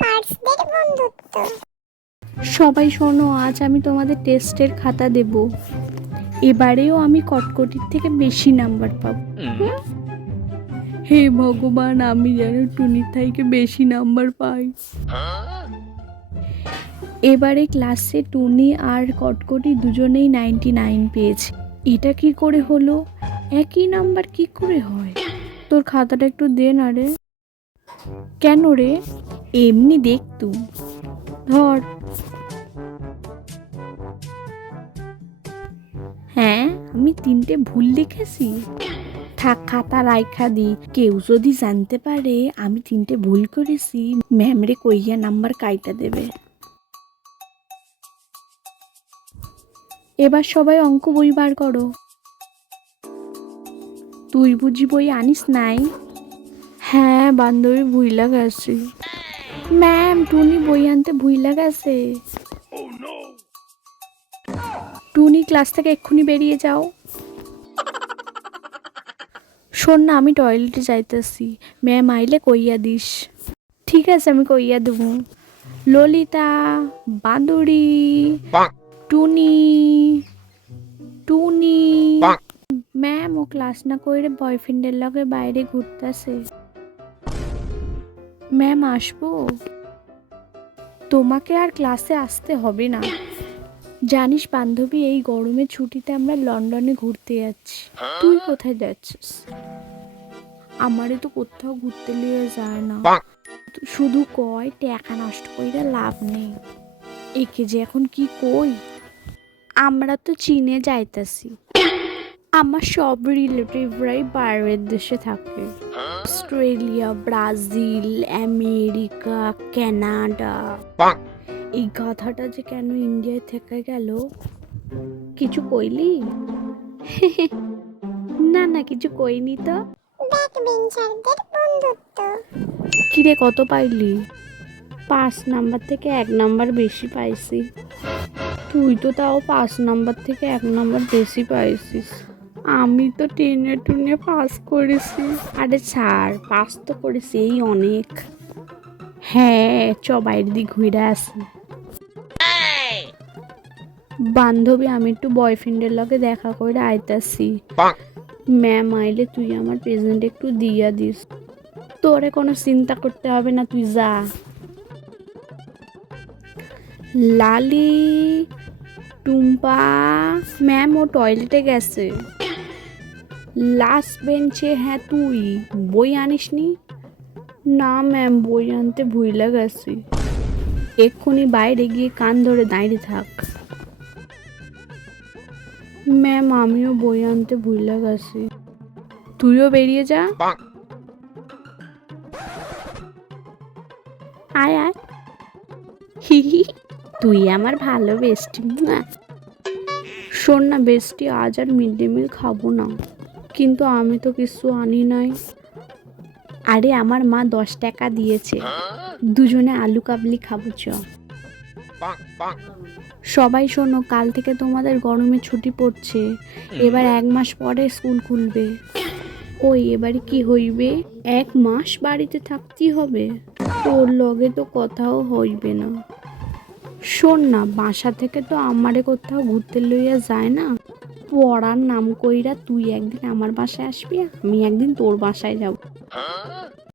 পার্টসদের বন্ধুত্ব। সবাই শোনো, আজ আমি তোমাদের টেস্টের খাতা দেব। এবারেও আমি কটকটির থেকে বেশি নাম্বার পাবো। হে ভগবান, আমি যেন টুনির থেকে বেশি নাম্বার পাই। এবারে ক্লাসে টুনি আর কটকটি দুজনেই 99 পেয়েছে। এটা কি করে হলো? একই নাম্বার কি করে হয়? তোর খাতাটা একটু দে না রে। কেন রে? এমনি দেখতু। ধর। হ্যাঁ, আমি 3টে ভুল লিখেছি। থাক, খাতা রাইখা দি। কেউ যদি জানতে পারে আমি 3টে ভুল করেছি, ম্যামরে কইয়া নাম্বার কাইটা দেবে। এবার সবাই অঙ্ক বই বার করো। তুই বুঝি বই আনিস নাই? হ্যাঁ, বান্ধবী ভুইলা গেছে। ম্যাম, টুনি বই আনতে ভুইলা গেছে। টুনি, ক্লাস থেকে এক্ষুনি বেরিয়ে যাও। শোন না, আমি টয়লেটে যাইতেছি, ম্যাম আইলে কইয়া দিস। ঠিক আছে, আমি কইয়া দেব। ললিতা, বাঁদুড়ি, টুনি, টুনি। ম্যাম, ও ক্লাস না কইরে বয়ফ্রেন্ডের লগে বাইরে ঘুরতেছে। ম্যাম, আসবো? তোমাকে আর ক্লাসে আসতে হবে না। জানিস বান্ধবী, এই গরমের ছুটিতে আমরা লন্ডনে ঘুরতে যাচ্ছি। তুই কোথায় যাচ্ছিস? আমারে তো কোথাও ঘুরতে নিয়ে যায় না, শুধু কয় টাকা নষ্ট কইরা লাভ নেই। একে যে এখন কি কই। আমরা তো চীনে যাইতাছি। আমার সব রিলেটিভরাই বাইরের দেশে থাকে। Australia, Brazil, America, Canada. এই গাধাটা যে কেন ইন্ডিয়ায় থেকে গেল? কিছু কইলি? না না, কিছু কইনি তো। ব্যাকবেঞ্চারদের বন্ধুত্ব। কিরে, কত পাইলি? 5 নাম্বার থেকে 1 নাম্বার বেশি পাইছি। তুই তো তাও 5 নাম্বার থেকে 1 নাম্বার বেশি পাইছিস। আমি তো টেনে টুনে পাস করেছি। আরে ছাড়, পাস তো করেছি, এই অনেক। হ্যাঁ, চ বাইরের দিক ঘুরে আসি। বান্ধবী, আমি একটু বয়ফ্রেন্ডের লগে দেখা করে আইতাছি। ম্যাম আইলে তুই আমার প্রেজেন্ট একটু দিয়া দিস। তোরে কোনো চিন্তা করতে হবে না, তুই যা। লালি, টুম্পা। ম্যাম, ও টয়লেটে গেছে। লাস্ট বেঞ্চে। হ্যাঁ, তুই বই আনিসনি? না ম্যাম, বই আনতে ভুইলা গেছি। এক্ষুনি বাইরে গিয়ে কান ধরে দাঁড়িয়ে থাক। ম্যাম, আমিও বই আনতে ভুইলা গেছি। তুইও বেরিয়ে যা। আয় আয়। হি হি, তুই আমার ভালো বেস্টি না। শোন না বেস্টি, আজ আর মিড ডে মিল খাবো না। কিন্তু আমি তো কিছু আনি নাই। আরে, আমার মা 10 টাকা দিয়েছে, দুজনে আলু কাবলি খাবো চ। সবাই শোনো, কাল থেকে তোমাদের গরমে ছুটি পড়ছে। এবার 1 মাস পরে স্কুল খুলবে। ওই এবারে কি হইবে? 1 মাস বাড়িতে থাকতেই হবে। তোর লগে তো কথাও হইবে না। শোন না, বাসা থেকে তো আমারে কোথাও ঘুরতে লইয়া যায় না। পড়ার নাম কইরা তুই একদিন আমার বাসায় আসবি, আমি একদিন তোর বাসায় যাব।